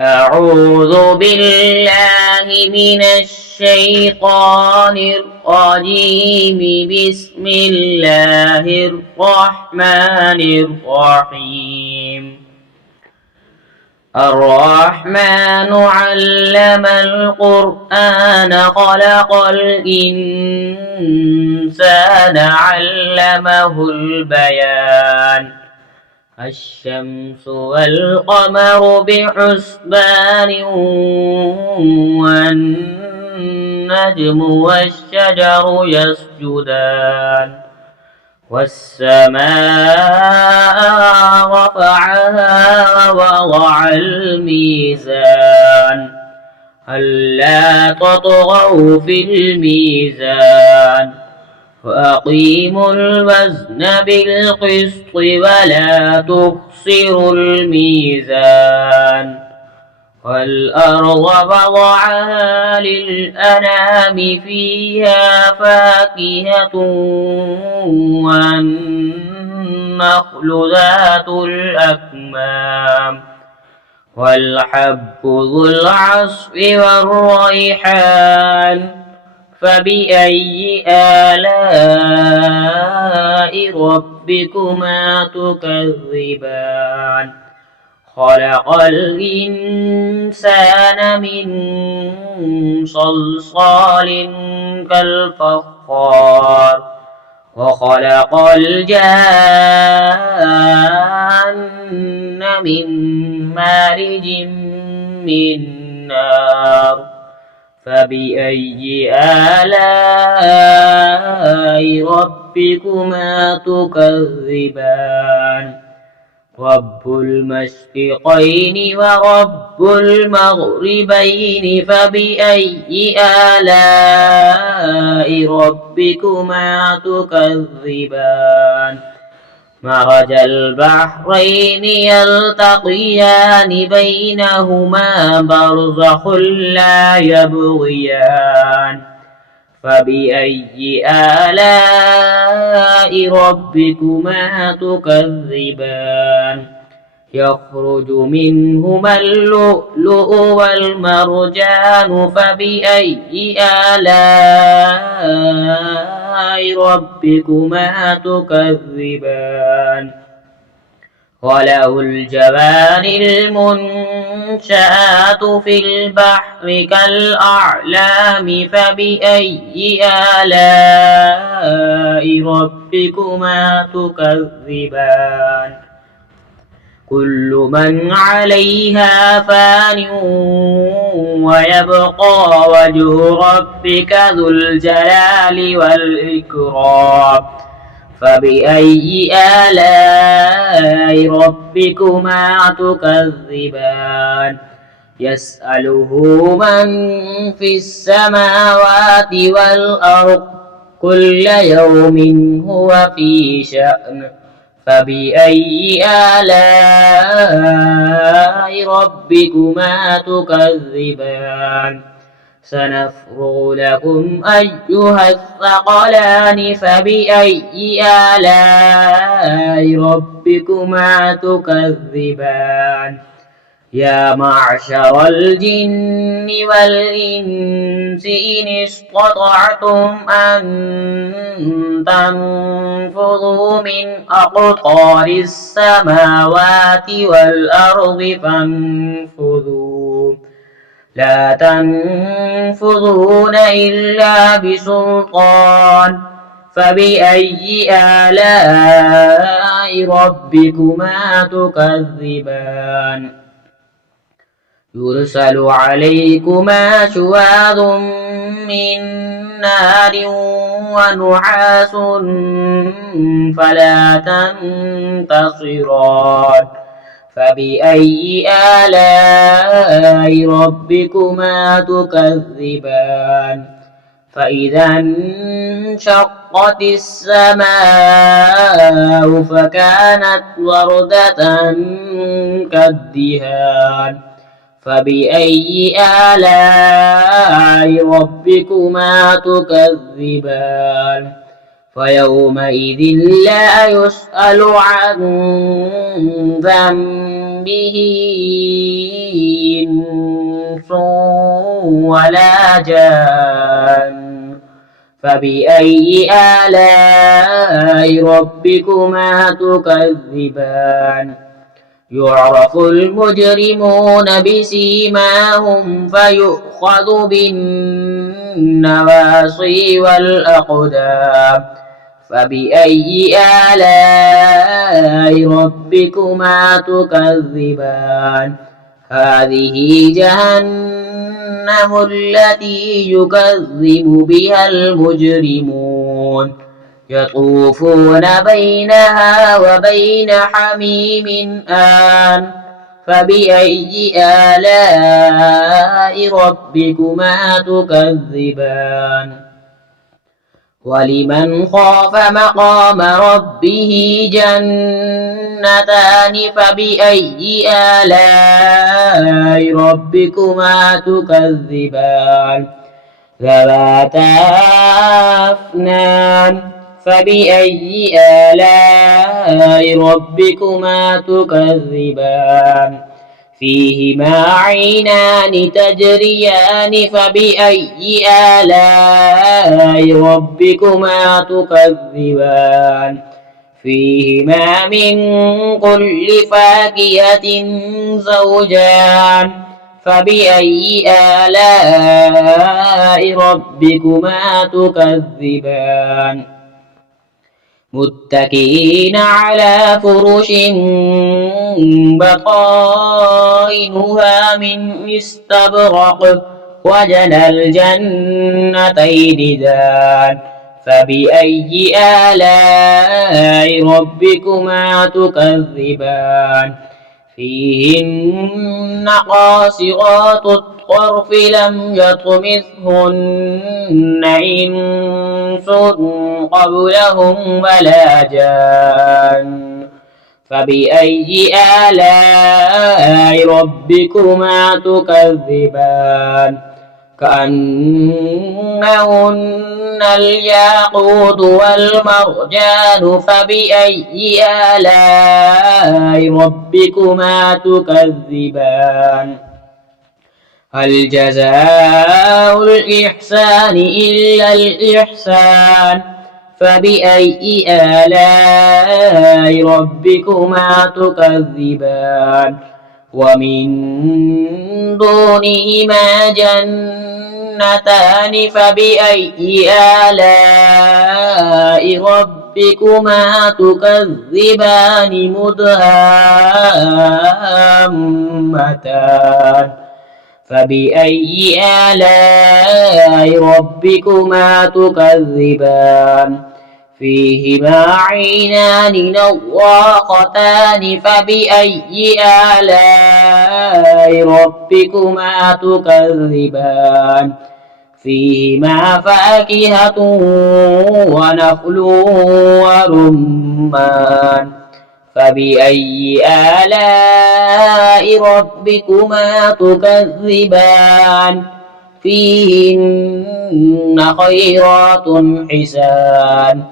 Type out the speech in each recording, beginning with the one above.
أعوذ بالله من الشيطان الرجيم. بسم الله الرحمن الرحيم. الرحمن علم القرآن خلق الإنسان علمه البيان. الشمس والقمر بحسبان والنجم والشجر يسجدان والسماء رفعها ووضع الميزان ألا تطغوا في الميزان وأقيموا الوزن بالقسط ولا تخسروا الميزان والأرض وضعها للأنام فيها فاكهة والنخل ذات الأكمام والحب ذو العصف والريحان. فبأي آلاء ربكما تكذبان؟ خلق الإنسان من صلصال كالفخار وخلق الجان من مارج من نار. فبأي آلاء ربكما تكذبان؟ رب المشرقين ورب المغربين. فبأي آلاء ربكما تكذبان؟ مرج البحرين يلتقيان بينهما برزخ لا يبغيان. فبأي آلاء ربكما تكذبان؟ يخرج منهما اللؤلؤ والمرجان. فبأي آلاء ربكما تكذبان؟ وله الجوار المنشآت في البحر كالأعلام. فبأي آلاء ربكما تكذبان؟ كل من عليها فان ويبقى وجه ربك ذو الجلال والإكرام. فبأي آلاء ربكما تكذبان؟ يسأله من في السماوات والأرض كل يوم هو في شأن. فبأي آلاء ربكما تكذبان؟ سنفرغ لكم أيها الثقلان. فبأي آلاء ربكما تكذبان؟ يا معشر الجن والإنس إن استطعتم أن تنفذوا من أقطار السماوات والأرض فانفذوا لا تنفذون إلا بسلطان. فبأي آلاء ربكما تكذبان؟ يرسل عليكما شواظ من نار ونحاس فلا تنتصران. فبأي آلاء ربكما تكذبان؟ فإذا انشقت السماء فكانت وردة كالدهان. فبأي آلاء ربكما تكذبان؟ فيومئذ لا يسأل عن ذنبه إنس ولا جان فبأي آلاء ربكما تكذبان يعرف المجرمون بسيماهم فيؤخذ بالنواصي والأقدام فبأي آلاء ربكما تكذبان هذه جهنم التي يكذب بها المجرمون يطوفون بينها وبين حميم آن فبأي آلاء ربكما تكذبان ولمن خاف مقام ربه جنتان فبأي آلاء ربكما تكذبان ذواتا أفنان فبأي آلاء ربكما تكذبان فيهما عينان تجريان فبأي آلاء ربكما تكذبان فيهما من كل فاكهة زوجان فبأي آلاء ربكما تكذبان متكئين على فرش بطائنها من استبرق وجنى الجنتين دان فبأي آلاء ربكما تكذبان فيهن قاصرات الطرف لم يطمثهن إنس قبلهم ولا جان فبأي آلاء ربكما تكذبان كأنهن الياقوت والمرجان فبأي آلاء ربكما تكذبان هل جزاء الإحسان إلا الإحسان فبأي آلاء ربكما تكذبان ومن دونهما جنتان فبأي آلاء ربكما تكذبان مدهامتان فبأي آلاء ربكما تكذبان فيهما عينان نضاختان فبأي آلاء ربكما تكذبان فيهما فاكهة ونخل ورمان فبأي آلاء ربكما تكذبان فيهن خيرات حسان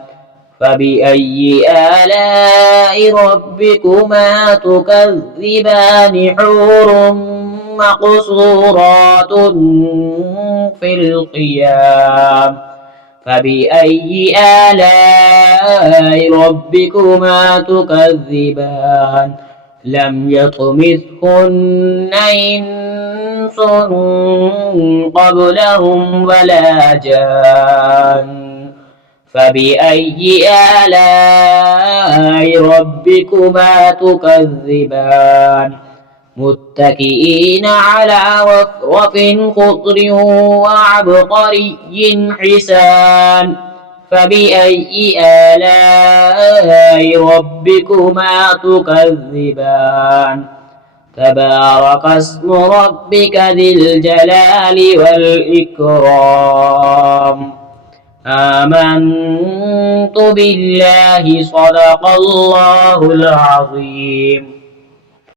فبأي آلاء ربكما تكذبان حور مقصورات في الخيام فبأي آلاء ربكما تكذبان لم يطمثهن إنس قبلهم ولا جان فبأي آلاء ربكما تكذبان متكئين على رفرف خضر وعبقري حسان فبأي آلاء ربكما تكذبان تبارك اسم ربك ذي الجلال والإكرام آمنت بالله صدق الله العظيم.